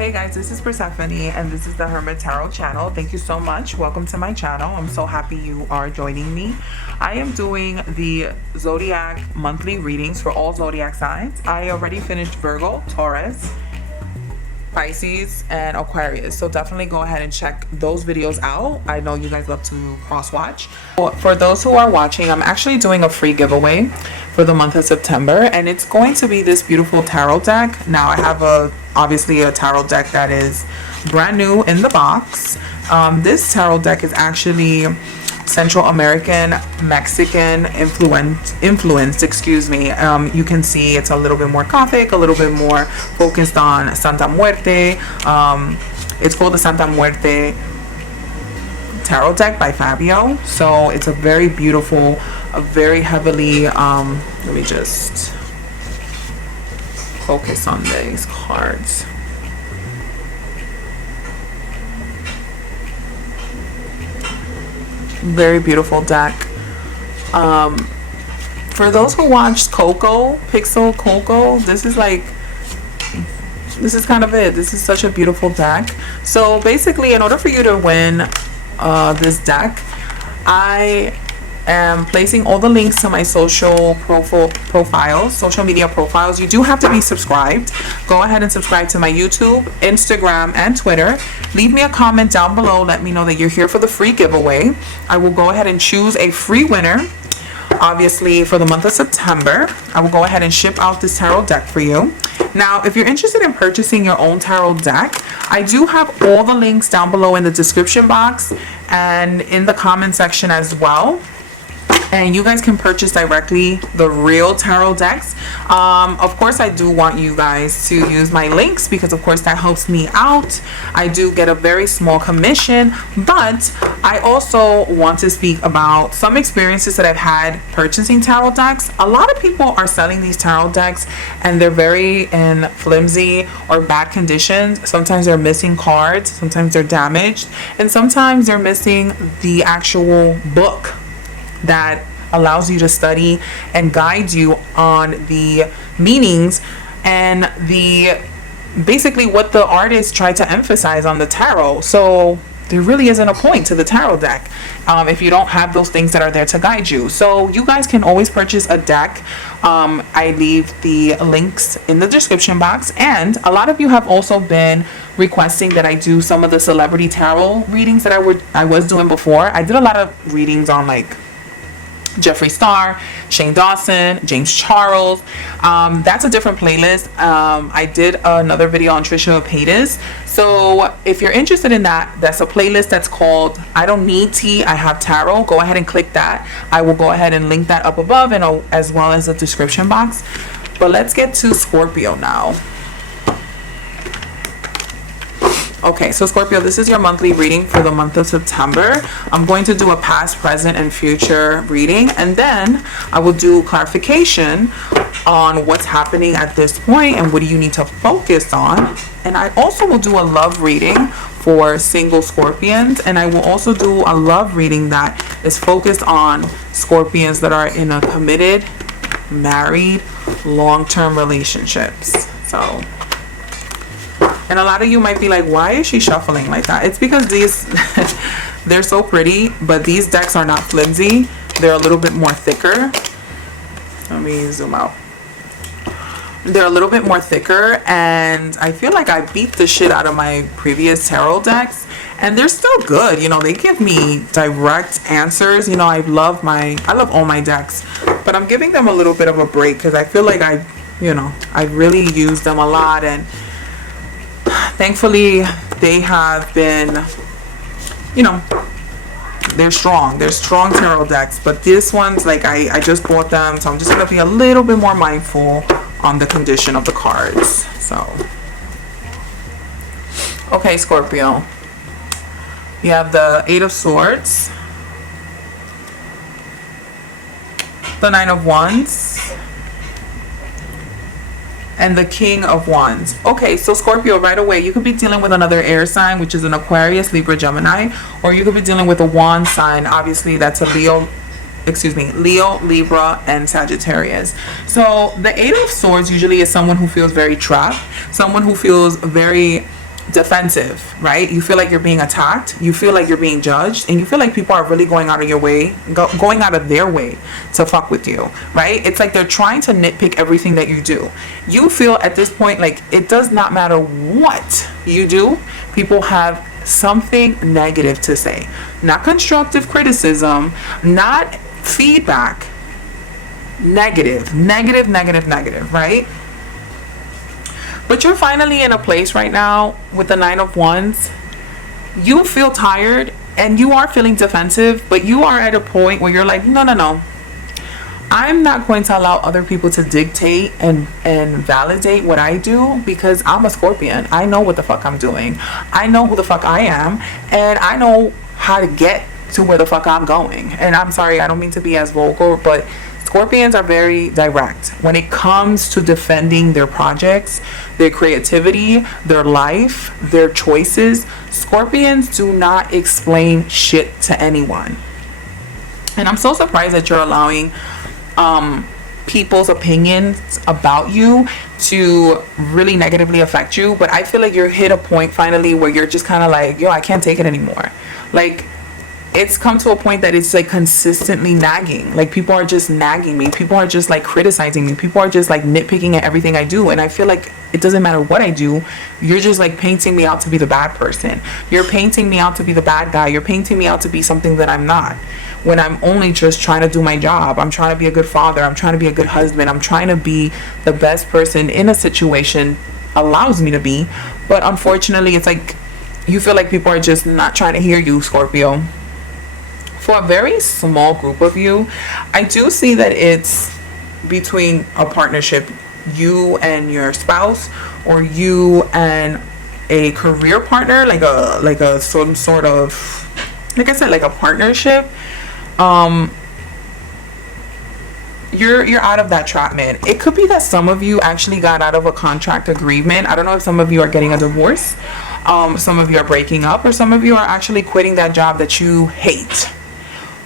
Hey guys, this is Persephone and this is the Hermit Tarot channel. Thank you so much. Welcome to my channel. I'm so happy you are joining me. I am doing the Zodiac monthly readings for all Zodiac signs. I already finished Virgo, Taurus, Pisces, and Aquarius. So definitely go ahead and check those videos out. I know you guys love to cross-watch. For those who are watching, I'm actually doing a free giveaway for the month of September, and it's going to be this beautiful tarot deck. Now I have obviously a tarot deck that is brand new in the box. This tarot deck is actually Central American, Mexican influenced, excuse me. You can see it's a little bit more Gothic, a little bit more focused on Santa Muerte. It's called the Santa Muerte tarot deck by Fabio. So it's a very beautiful, a very heavily, let me just focus on these cards. Very beautiful deck. For those who watched Pixel Coco, this is kind of it. This is such a beautiful deck. So basically, in order for you to win this deck, I am placing all the links to my social media profiles. You do have to be subscribed. Go ahead and subscribe to my YouTube, Instagram, and Twitter. Leave me a comment down below. Let me know that you're here for the free giveaway. I will go ahead and choose a free winner. Obviously, for the month of September, I will go ahead and ship out this tarot deck for you. Now, if you're interested in purchasing your own tarot deck, I do have all the links down below in the description box and in the comment section as well. And you guys can purchase directly the real tarot decks. Of course, I do want you guys to use my links because, of course, that helps me out. I do get a very small commission, but I also want to speak about some experiences that I've had purchasing tarot decks. A lot of people are selling these tarot decks and they're very in flimsy or bad conditions. Sometimes they're missing cards, sometimes they're damaged, and sometimes they're missing the actual book that allows you to study and guide you on the meanings and basically what the artist tried to emphasize on the tarot. So there really isn't a point to the tarot deck if you don't have those things that are there to guide you. So you guys can always purchase a deck. I leave the links in the description box, and a lot of you have also been requesting that I do some of the celebrity tarot readings that I was doing before. I did a lot of readings on like Jeffree Star, Shane Dawson, James Charles. That's a different playlist. I did another video on Trisha Paytas. So if you're interested in that, that's a playlist that's called I Don't Need Tea, I Have Tarot. Go ahead and click that. I will go ahead and link that up above and as well as the description box. But let's get to Scorpio now. Okay, so Scorpio, this is your monthly reading for the month of September. I'm going to do a past, present, and future reading, and then I will do clarification on what's happening at this point and what do you need to focus on. And I also will do a love reading for single Scorpions, and I will also do a love reading that is focused on Scorpions that are in a committed, married, long-term relationships. So, and a lot of you might be like, why is she shuffling like that? It's because these, they're so pretty, but these decks are not flimsy. They're a little bit more thicker. Let me zoom out. They're a little bit more thicker, and I feel like I beat the shit out of my previous tarot decks, and they're still good. You know, they give me direct answers. You know, I love all my decks, but I'm giving them a little bit of a break because I feel like I really use them a lot, and thankfully they have been, they're strong tarot decks. But this one's like, I just bought them, so I'm just gonna be a little bit more mindful on the condition of the cards. So okay, Scorpio, you have the Eight of Swords, the Nine of Wands, and the King of Wands. Okay, so Scorpio, right away, you could be dealing with another air sign, which is an Aquarius, Libra, Gemini, or you could be dealing with a Wand sign. Obviously, that's a Leo, Libra, and Sagittarius. So the Eight of Swords usually is someone who feels very trapped, someone who feels very defensive, right? You feel like you're being attacked, you feel like you're being judged, and you feel like people are really going out of your way, going out of their way to fuck with you, right? It's like they're trying to nitpick everything that you do. You feel at this point like it does not matter what you do, people have something negative to say. Not constructive criticism, not feedback. Negative, negative, negative, negative, right? But you're finally in a place right now with the 9 of Wands. You feel tired and you are feeling defensive, but you are at a point where you're like, no, no, no. I'm not going to allow other people to dictate and validate what I do, because I'm a Scorpion. I know what the fuck I'm doing. I know who the fuck I am, and I know how to get to where the fuck I'm going. And I'm sorry, I don't mean to be as vulgar, but Scorpions are very direct when it comes to defending their projects, their creativity, their life, their choices. Scorpions do not explain shit to anyone. And I'm so surprised that you're allowing people's opinions about you to really negatively affect you. But I feel like you're hit a point finally where you're just kind of like, yo, I can't take it anymore. Like, it's come to a point that it's like consistently nagging. Like, people are just nagging me. People are just like criticizing me. People are just like nitpicking at everything I do. And I feel like it doesn't matter what I do. You're just like painting me out to be the bad person. You're painting me out to be the bad guy. You're painting me out to be something that I'm not, when I'm only just trying to do my job. I'm trying to be a good father. I'm trying to be a good husband. I'm trying to be the best person in a situation allows me to be. But unfortunately, it's like you feel like people are just not trying to hear you, Scorpio. For a very small group of you, I do see that it's between a partnership, you and your spouse, or you and a career partner, like a some sort of, like I said, like a partnership. You're out of that trap, man. It could be that some of you actually got out of a contract agreement. I don't know if some of you are getting a divorce, some of you are breaking up, or some of you are actually quitting that job that you hate.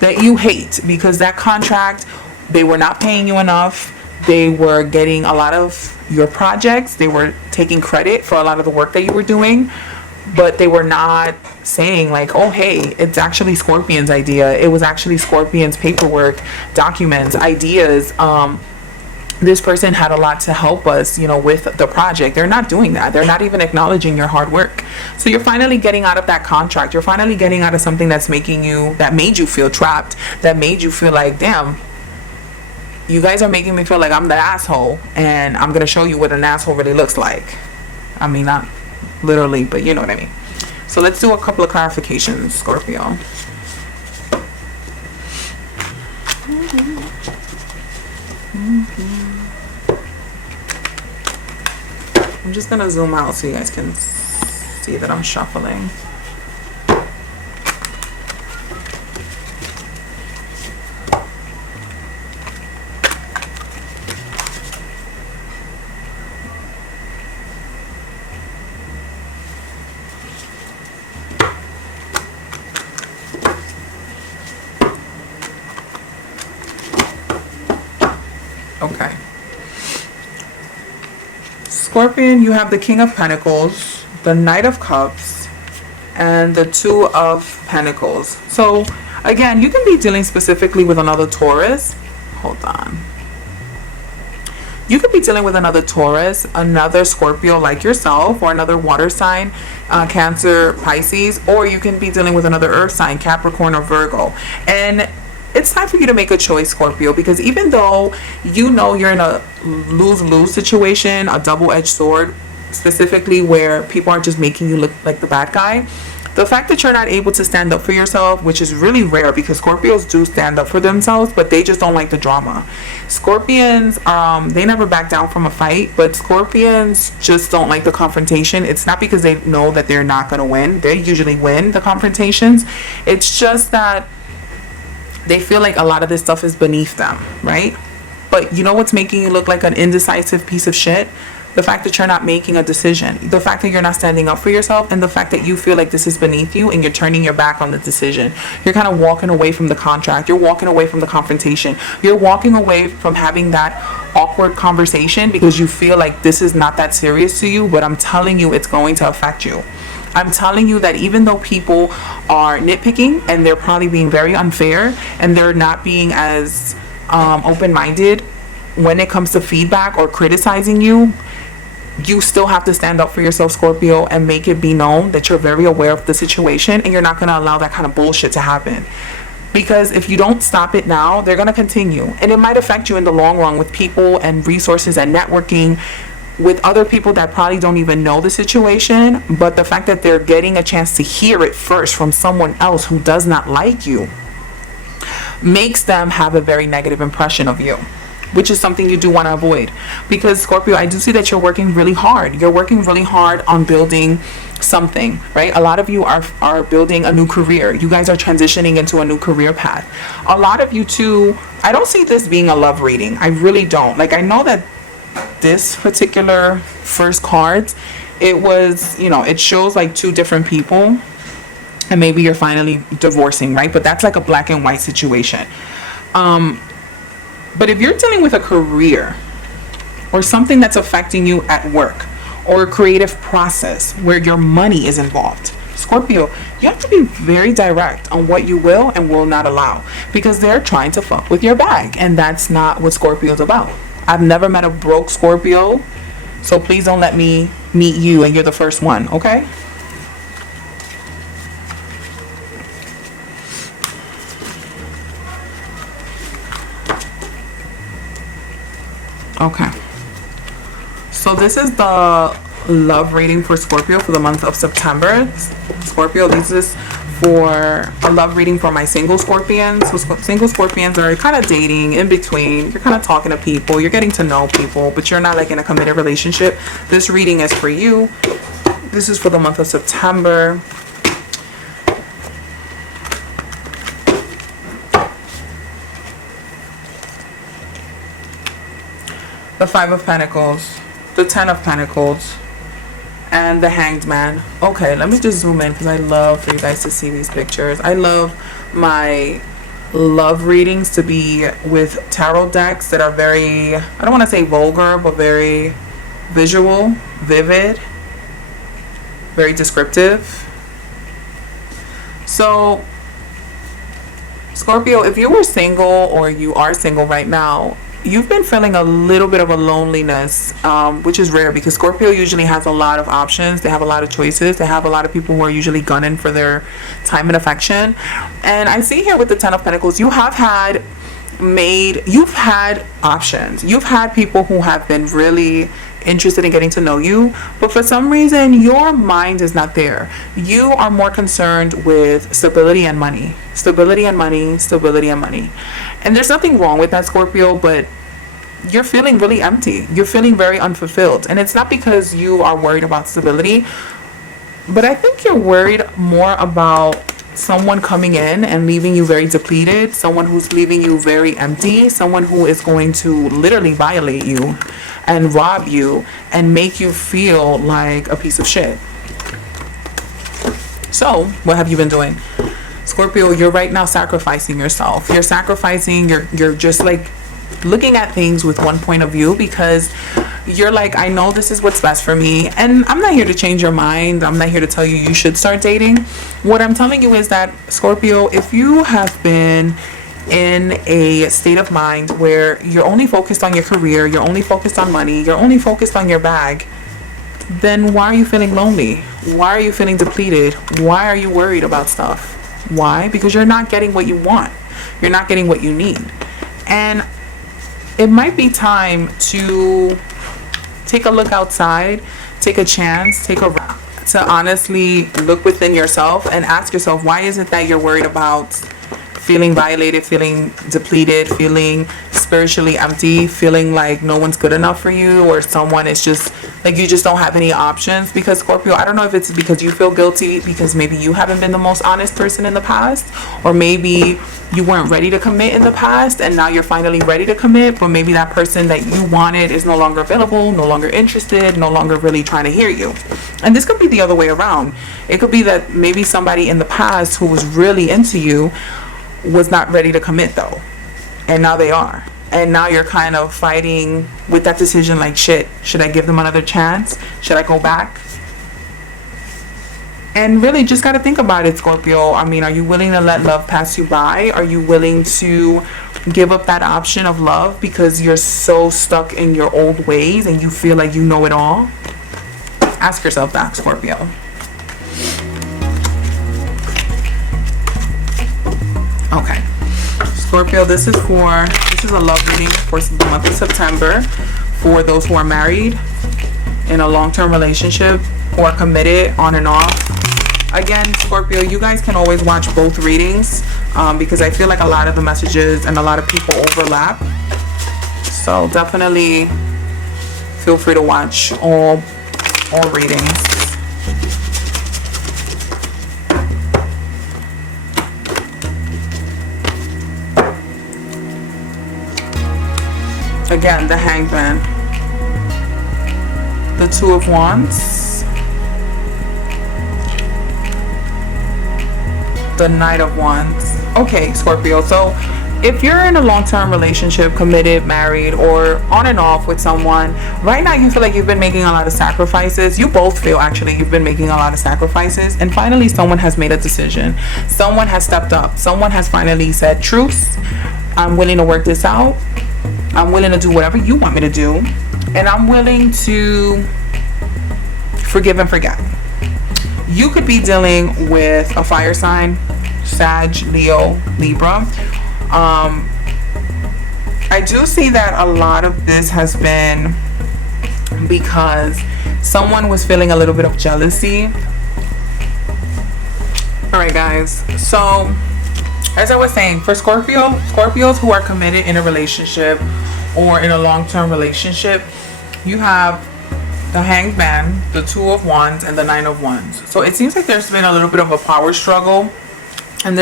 Because that contract, they were not paying you enough. They were getting a lot of your projects. They were taking credit for a lot of the work that you were doing, but they were not saying like, oh, hey, it's actually Scorpion's idea. It was actually Scorpion's paperwork, documents, ideas. This person had a lot to help us, with the project. They're not doing that. They're not even acknowledging your hard work. So you're finally getting out of that contract. You're finally getting out of something that made you feel trapped, that made you feel like, damn, you guys are making me feel like I'm the asshole, and I'm going to show you what an asshole really looks like. I mean, not literally, but you know what I mean. So let's do a couple of clarifications, Scorpio. I'm just gonna zoom out so you guys can see that I'm shuffling. Okay. Scorpion, you have the King of Pentacles, the Knight of Cups, and the Two of Pentacles. So, again, you can be dealing specifically with another Taurus. Hold on. You could be dealing with another Taurus, another Scorpio like yourself, or another water sign, Cancer, Pisces, or you can be dealing with another earth sign, Capricorn or Virgo. And it's time for you to make a choice, Scorpio, because even though you know you're in a lose-lose situation, a double-edged sword, specifically where people are just making you look like the bad guy, the fact that you're not able to stand up for yourself, which is really rare because Scorpios do stand up for themselves, but they just don't like the drama. Scorpions, they never back down from a fight, but Scorpions just don't like the confrontation. It's not because they know that they're not going to win. They usually win the confrontations. It's just that they feel like a lot of this stuff is beneath them, right? But you know what's making you look like an indecisive piece of shit? the fact that you're not making a decision, the fact that you're not standing up for yourself, and the fact that you feel like this is beneath you and you're turning your back on the decision. You're kind of walking away from the contract. You're walking away from the confrontation. You're walking away from having that awkward conversation because you feel like this is not that serious to you, but I'm telling you, it's going to affect you. I'm telling you that even though people are nitpicking and they're probably being very unfair and they're not being as open-minded when it comes to feedback or criticizing you, you still have to stand up for yourself, Scorpio, and make it be known that you're very aware of the situation and you're not going to allow that kind of bullshit to happen. Because if you don't stop it now, they're going to continue. And it might affect you in the long run with people and resources and networking with other people that probably don't even know the situation. But the fact that they're getting a chance to hear it first from someone else who does not like you makes them have a very negative impression of you, which is something you do want to avoid. Because Scorpio, I do see that you're working really hard. You're working really hard on building something, right? A lot of you are building a new career. You guys are transitioning into a new career path. A lot of you too, I don't see this being a love reading. I really don't. Like, I know that this particular first cards, it was, it shows like two different people and maybe you're finally divorcing, right? But that's like a black and white situation. But if you're dealing with a career or something that's affecting you at work or a creative process where your money is involved, Scorpio, you have to be very direct on what you will and will not allow, because they're trying to fuck with your bag, and that's not what Scorpio's about. I've never met a broke Scorpio, so please don't let me meet you and you're the first one, okay? Okay, so this is the love reading for Scorpio for the month of September. Scorpio, this is for a love reading for my single Scorpions. So single Scorpions are kind of dating in between. You're kind of talking to people, you're getting to know people, but you're not like in a committed relationship. This reading is for you. This is for the month of September. The Five of Pentacles, the Ten of Pentacles, and the Hanged Man. Okay, let me just zoom in because I love for you guys to see these pictures. I love my love readings to be with tarot decks that are very, I don't want to say vulgar, but very visual, vivid, very descriptive. So, Scorpio, if you were single or you are single right now, you've been feeling a little bit of a loneliness, which is rare because Scorpio usually has a lot of options. They have a lot of choices. They have a lot of people who are usually gunning for their time and affection. And I see here with the Ten of Pentacles, you've had options. You've had people who have been really interested in getting to know you, but for some reason your mind is not there. You are more concerned with stability and money. Stability and money, stability and money. And there's nothing wrong with that, Scorpio, but you're feeling really empty. You're feeling very unfulfilled. And it's not because you are worried about stability, but I think you're worried more about someone coming in and leaving you very depleted, someone who's leaving you very empty, someone who is going to literally violate you and rob you and make you feel like a piece of shit. So, what have you been doing? Scorpio, you're right now sacrificing yourself. You're sacrificing, you're just like looking at things with one point of view because you're like, I know this is what's best for me, and I'm not here to change your mind. I'm not here to tell you you should start dating. What I'm telling you is that, Scorpio, if you have been in a state of mind where you're only focused on your career, you're only focused on money, you're only focused on your bag, then why are you feeling lonely? Why are you feeling depleted? Why are you worried about stuff? Why? Because you're not getting what you want. You're not getting what you need. And it might be time to take a look outside, take a chance, to honestly look within yourself and ask yourself, why is it that you're worried about feeling violated, feeling depleted, feeling spiritually empty, feeling like no one's good enough for you, or someone is just like you just don't have any options. Because Scorpio, I don't know if it's because you feel guilty because maybe you haven't been the most honest person in the past, or maybe you weren't ready to commit in the past and now you're finally ready to commit, but maybe that person that you wanted is no longer available, no longer interested, no longer really trying to hear you. And this could be the other way around. It could be that maybe somebody in the past who was really into you was not ready to commit though, and now they are, and now you're kind of fighting with that decision, like, shit, should I give them another chance? Should I go back? And really just got to think about it, Scorpio. I mean, are you willing to let love pass you by? Are you willing to give up that option of love because you're so stuck in your old ways and you feel like you know it all? Ask yourself that, Scorpio. Okay, Scorpio, this is a love reading for the month of September for those who are married, in a long-term relationship, or committed on and off. Again, Scorpio, you guys can always watch both readings because I feel like a lot of the messages and a lot of people overlap. So definitely feel free to watch all readings. Again, the Hangman, the Two of Wands, the Knight of Wands. Okay, Scorpio, so if you're in a long-term relationship, committed, married, or on and off with someone, right now you feel like you've been making a lot of sacrifices. You both feel actually you've been making a lot of sacrifices, and finally someone has made a decision. Someone has stepped up. Someone has finally said, truce, I'm willing to work this out. I'm willing to do whatever you want me to do, and I'm willing to forgive and forget. You could be dealing with a fire sign, Sag, Leo, Libra. I do see that a lot of this has been because someone was feeling a little bit of jealousy. All right, guys, so as I was saying, for Scorpios who are committed in a relationship or in a long-term relationship, you have the Hangman, the Two of Wands, and the Nine of Wands. So it seems like there's been a little bit of a power struggle, and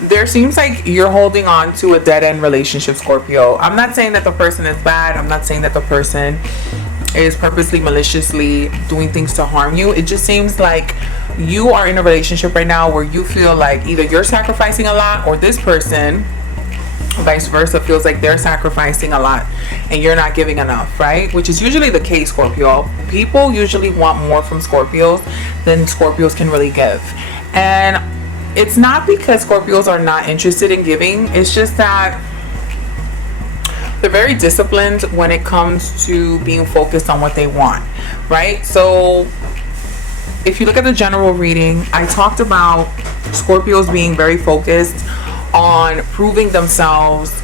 there seems like you're holding on to a dead-end relationship, Scorpio. I'm not saying that the person is bad. I'm not saying that the person is purposely, maliciously doing things to harm you. It just seems like you are in a relationship right now where you feel like either you're sacrificing a lot, or this person, vice versa, feels like they're sacrificing a lot and you're not giving enough, right? Which is usually the case, Scorpio. People usually want more from Scorpios than Scorpios can really give. And it's not because Scorpios are not interested in giving. It's just that they're very disciplined when it comes to being focused on what they want, right? So if you look at the general reading, I talked about Scorpios being very focused on proving themselves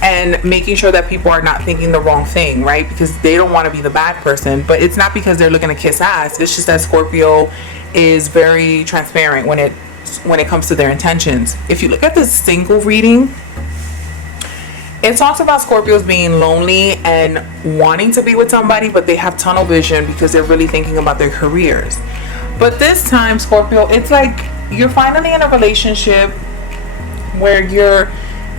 and making sure that people are not thinking the wrong thing, right? Because they don't want to be the bad person. But it's not because they're looking to kiss ass. It's just that Scorpio is very transparent when it comes to their intentions. If you look at the single reading, it talks about Scorpios being lonely and wanting to be with somebody, but they have tunnel vision because they're really thinking about their careers. But this time, Scorpio, it's like you're finally in a relationship where you're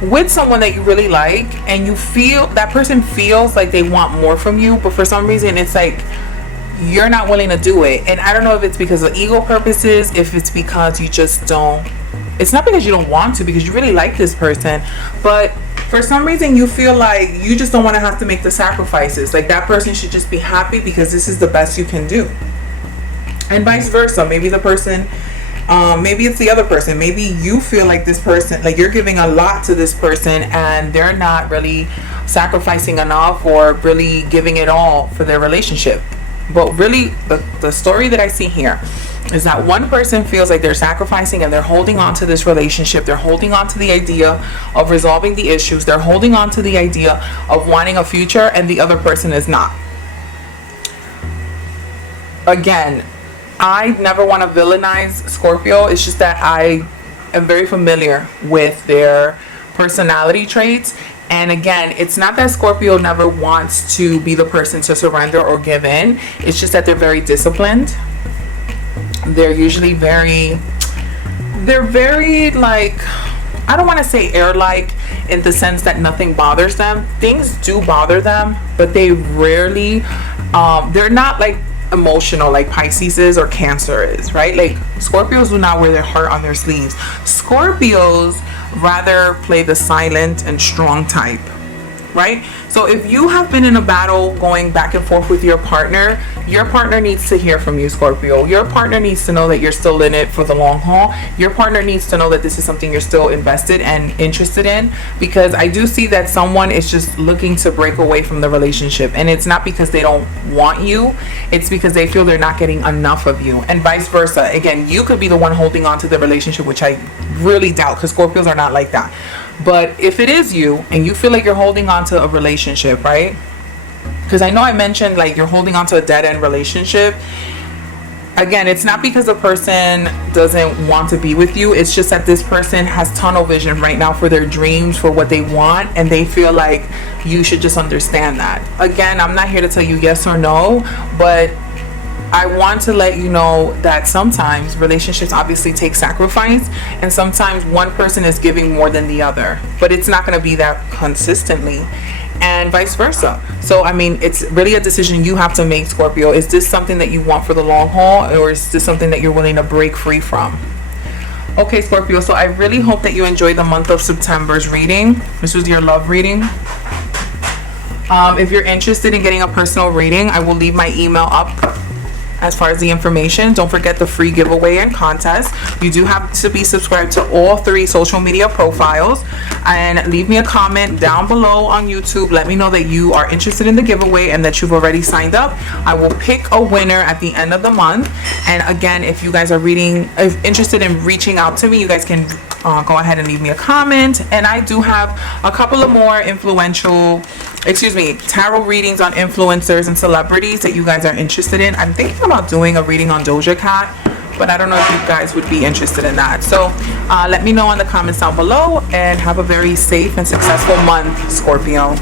with someone that you really like, and you feel that person feels like they want more from you, but for some reason it's like you're not willing to do it. And I don't know if it's because of ego purposes, if it's because you just don't, it's not because you don't want to, because you really like this person, but for some reason you feel like you just don't want to have to make the sacrifices. Like that person should just be happy because this is the best you can do. And vice versa. Maybe the person, maybe it's the other person. Maybe you feel like this person, like you're giving a lot to this person and they're not really sacrificing enough or really giving it all for their relationship. But really, the story that I see here is that one person feels like they're sacrificing and they're holding on to this relationship. They're holding on to the idea of resolving the issues. They're holding on to the idea of wanting a future, and the other person is not. Again, I never want to villainize Scorpio. It's just that I am very familiar with their personality traits. And again, it's not that Scorpio never wants to be the person to surrender or give in. It's just that they're very disciplined. They're usually they're very like, I don't want to say air-like in the sense that nothing bothers them. Things do bother them, but they rarely, they're not like emotional like Pisces is or Cancer is, right? Like Scorpios do not wear their heart on their sleeves. Scorpios rather play the silent and strong type, right? So if you have been in a battle going back and forth with your partner needs to hear from you, Scorpio. Your partner needs to know that you're still in it for the long haul. Your partner needs to know that this is something you're still invested and interested in, because I do see that someone is just looking to break away from the relationship, and it's not because they don't want you, it's because they feel they're not getting enough of you, and vice versa. Again, you could be the one holding on to the relationship, which I really doubt, because Scorpios are not like that. But if it is you and you feel like you're holding on to a relationship, right? Because I know I mentioned like you're holding on to a dead-end relationship. Again, it's not because the person doesn't want to be with you. It's just that this person has tunnel vision right now for their dreams, for what they want, and they feel like you should just understand that. Again, I'm not here to tell you yes or no, but I want to let you know that sometimes relationships obviously take sacrifice, and sometimes one person is giving more than the other, but it's not going to be that consistently, and vice versa. So I mean, it's really a decision you have to make, Scorpio. Is this something that you want for the long haul, or is this something that you're willing to break free from? Okay, Scorpio, so I really hope that you enjoyed the month of September's reading. This was your love reading. If you're interested in getting a personal reading, I will leave my email up as far as the information. Don't forget the free giveaway and contest. You do have to be subscribed to all 3 social media profiles, and leave me a comment down below on YouTube. Let me know that you are interested in the giveaway and that you've already signed up. I will pick a winner at the end of the month. And again, if you guys are interested in reaching out to me, you guys can go ahead and leave me a comment. And I do have a couple of more tarot readings on influencers and celebrities that you guys are interested in. I'm thinking about doing a reading on Doja Cat, but I don't know if you guys would be interested in that. So let me know in the comments down below, and have a very safe and successful month, Scorpio.